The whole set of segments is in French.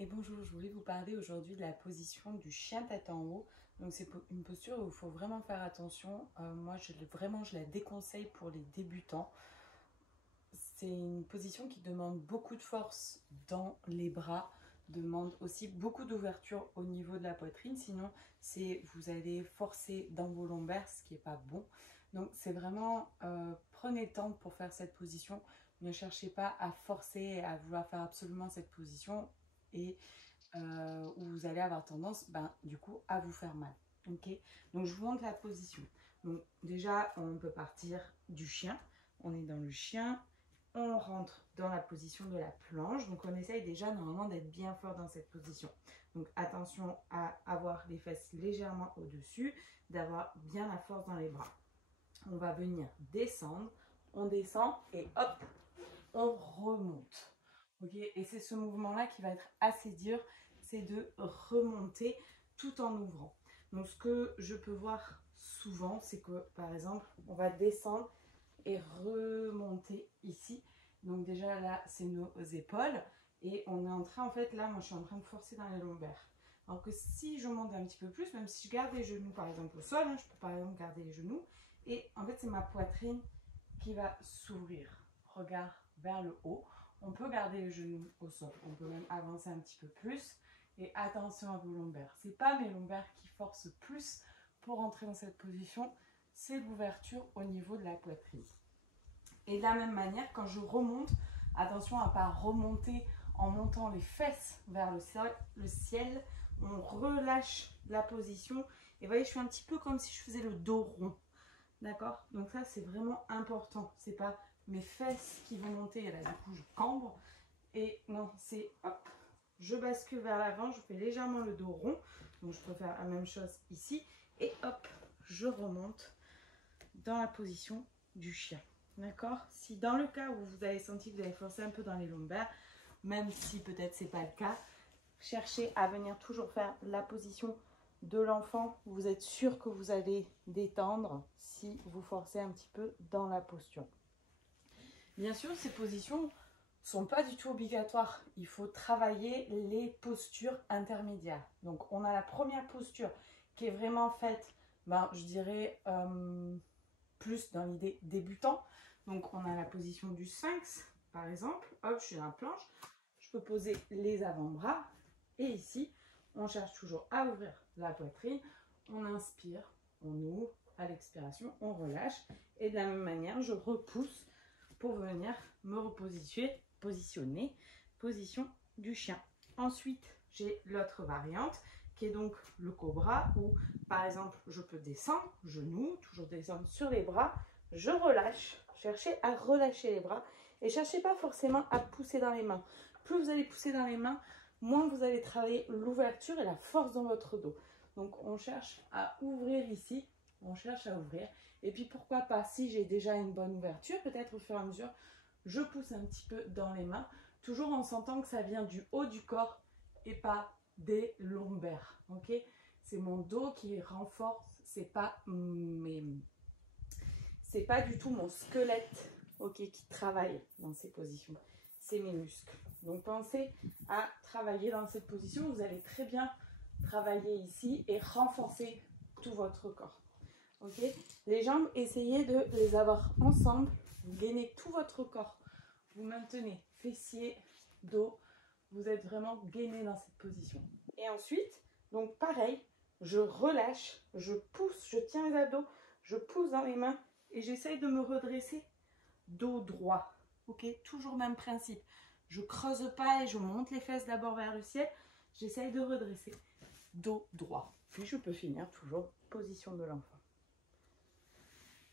Et bonjour, je voulais vous parler aujourd'hui de la position du chien tête en haut. Donc c'est une posture où il faut vraiment faire attention. Moi, je la déconseille pour les débutants. C'est une position qui demande beaucoup de force dans les bras, demande aussi beaucoup d'ouverture au niveau de la poitrine. Sinon, vous allez forcer dans vos lombaires, ce qui n'est pas bon. Donc c'est vraiment, prenez le temps pour faire cette position. Ne cherchez pas à forcer et à vouloir faire absolument cette position et où vous allez avoir tendance, du coup, à vous faire mal. Ok, donc je vous montre la position. Donc déjà, on peut partir du chien. On est dans le chien. On rentre dans la position de la planche. Donc on essaye déjà normalement d'être bien fort dans cette position. Donc attention à avoir les fesses légèrement au-dessus, d'avoir bien la force dans les bras. On va venir descendre. On descend et hop, on remonte. Okay, et c'est ce mouvement-là qui va être assez dur, c'est de remonter tout en ouvrant. Donc ce que je peux voir souvent, c'est que par exemple, on va descendre et remonter ici. Donc déjà là, c'est nos épaules. Et on est en train, en fait, là, moi je suis en train de forcer dans les lombaires. Alors que si je monte un petit peu plus, même si je garde les genoux par exemple au sol, je peux par exemple garder les genoux. Et en fait, c'est ma poitrine qui va s'ouvrir. Regard vers le haut. On peut garder les genoux au sol. On peut même avancer un petit peu plus. Et attention à vos lombaires. Ce n'est pas mes lombaires qui forcent plus pour entrer dans cette position. C'est l'ouverture au niveau de la poitrine. Et de la même manière, quand je remonte, attention à ne pas remonter en montant les fesses vers le ciel. On relâche la position. Et vous voyez, je suis un petit peu comme si je faisais le dos rond. D'accord? Donc ça, c'est vraiment important. C'est pas mes fesses qui vont monter. Et là, du coup, je cambre. Et non, c'est hop. Je bascule vers l'avant. Je fais légèrement le dos rond. Donc, je peux faire la même chose ici. Et hop, je remonte dans la position du chien. D'accord? Si dans le cas où vous avez senti que vous avez forcé un peu dans les lombaires, même si peut-être c'est pas le cas, cherchez à venir toujours faire la position de l'enfant. Vous êtes sûr que vous allez détendre si vous forcez un petit peu dans la posture. Bien sûr, ces positions ne sont pas du tout obligatoires. Il faut travailler les postures intermédiaires. Donc, on a la première posture qui est vraiment faite, je dirais, plus dans l'idée débutant. Donc, on a la position du sphinx, par exemple. Hop, je suis dans la planche. Je peux poser les avant-bras. Et ici, on cherche toujours à ouvrir la poitrine. On inspire, on ouvre. À l'expiration, on relâche. Et de la même manière, je repousse pour venir me repositionner. Position du chien. Ensuite, j'ai l'autre variante qui est donc le cobra où, par exemple, je peux descendre, genoux, toujours descendre sur les bras. Je relâche. Cherchez à relâcher les bras et cherchez pas forcément à pousser dans les mains. Plus vous allez pousser dans les mains, moins vous allez travailler l'ouverture et la force dans votre dos. Donc, on cherche à ouvrir ici. On cherche à ouvrir. Et puis, pourquoi pas, si j'ai déjà une bonne ouverture, peut-être au fur et à mesure, je pousse un petit peu dans les mains, toujours en sentant que ça vient du haut du corps et pas des lombaires. Ok? C'est mon dos qui renforce, c'est pas du tout mon squelette, ok, qui travaille dans ces positions. C'est mes muscles. Donc, pensez à travailler dans cette position. Vous allez très bien travailler ici et renforcer tout votre corps. Ok, les jambes, essayez de les avoir ensemble. Vous gainez tout votre corps. Vous maintenez fessiers, dos. Vous êtes vraiment gainé dans cette position. Et ensuite, donc pareil, je relâche, je pousse, je tiens les abdos, je pousse dans les mains et j'essaye de me redresser dos droit. Ok, toujours même principe. Je creuse pas et je monte les fesses d'abord vers le ciel. J'essaye de redresser dos droit. Puis je peux finir toujours position de l'enfant.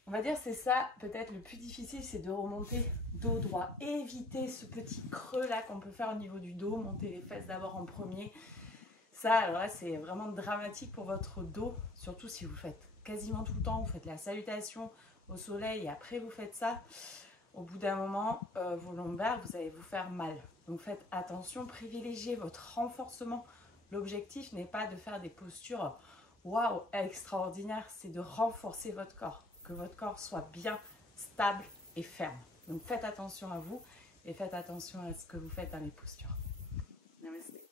On va dire c'est ça peut-être le plus difficile, c'est de remonter dos droit. Évitez ce petit creux là qu'on peut faire au niveau du dos, monter les fesses d'abord en premier. Ça, alors là, c'est vraiment dramatique pour votre dos, surtout si vous faites quasiment tout le temps, vous faites la salutation au soleil et après vous faites ça. Au bout d'un moment, vos lombaires, vous allez vous faire mal. Donc faites attention, privilégiez votre renforcement. L'objectif n'est pas de faire des postures waouh, extraordinaires, c'est de renforcer votre corps. Que votre corps soit bien stable et ferme. Donc faites attention à vous et faites attention à ce que vous faites dans les postures. Namaste.